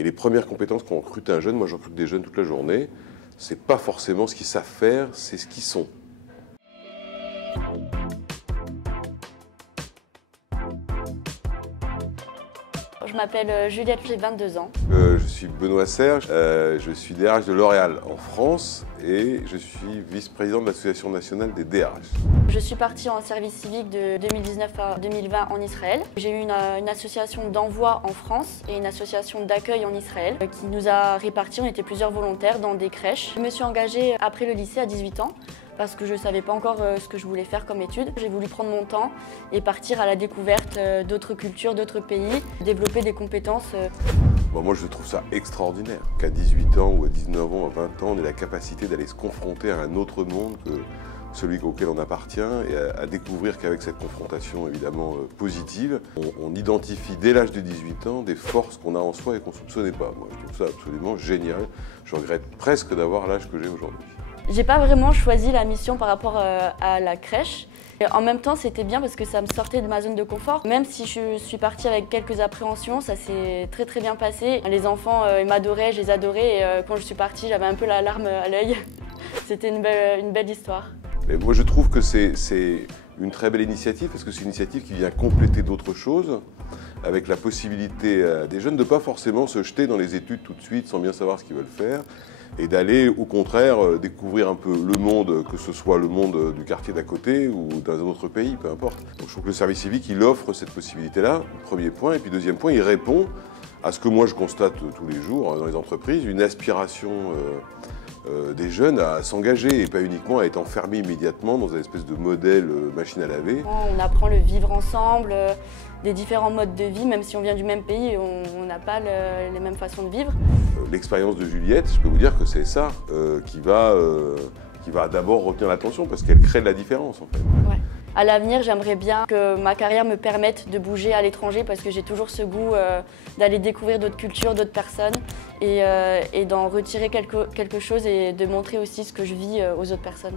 Et les premières compétences qu'on recrute un jeune, moi je recrute des jeunes toute la journée, c'est pas forcément ce qu'ils savent faire, c'est ce qu'ils sont. Je m'appelle Juliette, j'ai 22 ans. Je suis Benoît Serge, je suis DRH de L'Oréal en France et je suis vice-président de l'Association nationale des DRH. Je suis partie en service civique de 2019 à 2020 en Israël. J'ai eu une association d'envoi en France et une association d'accueil en Israël qui nous a répartis, on était plusieurs volontaires dans des crèches. Je me suis engagée après le lycée à 18 ans parce que je ne savais pas encore ce que je voulais faire comme études. J'ai voulu prendre mon temps et partir à la découverte d'autres cultures, d'autres pays, développer des compétences. Bon, moi je trouve ça extraordinaire qu'à 18 ans ou à 19 ans, à 20 ans, on ait la capacité d'aller se confronter à un autre monde que celui auquel on appartient et à découvrir qu'avec cette confrontation évidemment positive, on identifie dès l'âge de 18 ans des forces qu'on a en soi et qu'on ne soupçonnait pas. Moi je trouve ça absolument génial. Je regrette presque d'avoir l'âge que j'ai aujourd'hui. J'ai pas vraiment choisi la mission par rapport à la crèche. Et en même temps, c'était bien parce que ça me sortait de ma zone de confort. Même si je suis partie avec quelques appréhensions, ça s'est très bien passé. Les enfants, ils m'adoraient, je les adorais. Et quand je suis partie, j'avais un peu la larme à l'œil. C'était une belle histoire. Mais moi, je trouve que c'est une très belle initiative parce que c'est une initiative qui vient compléter d'autres choses avec la possibilité des jeunes de ne pas forcément se jeter dans les études tout de suite sans bien savoir ce qu'ils veulent faire et d'aller au contraire découvrir un peu le monde, que ce soit le monde du quartier d'à côté ou dans un autre pays, peu importe. Donc je trouve que le service civique, il offre cette possibilité-là, premier point. Et puis deuxième point, il répond à ce que moi je constate tous les jours dans les entreprises, une aspiration des jeunes à s'engager et pas uniquement à être enfermés immédiatement dans une espèce de modèle machine à laver. On apprend le vivre ensemble, des différents modes de vie, même si on vient du même pays, on n'a pas les mêmes façons de vivre. L'expérience de Juliette, je peux vous dire que c'est ça qui va d'abord retenir l'attention parce qu'elle crée de la différence en fait. Ouais. À l'avenir, j'aimerais bien que ma carrière me permette de bouger à l'étranger parce que j'ai toujours ce goût d'aller découvrir d'autres cultures, d'autres personnes et d'en retirer quelque chose et de montrer aussi ce que je vis aux autres personnes.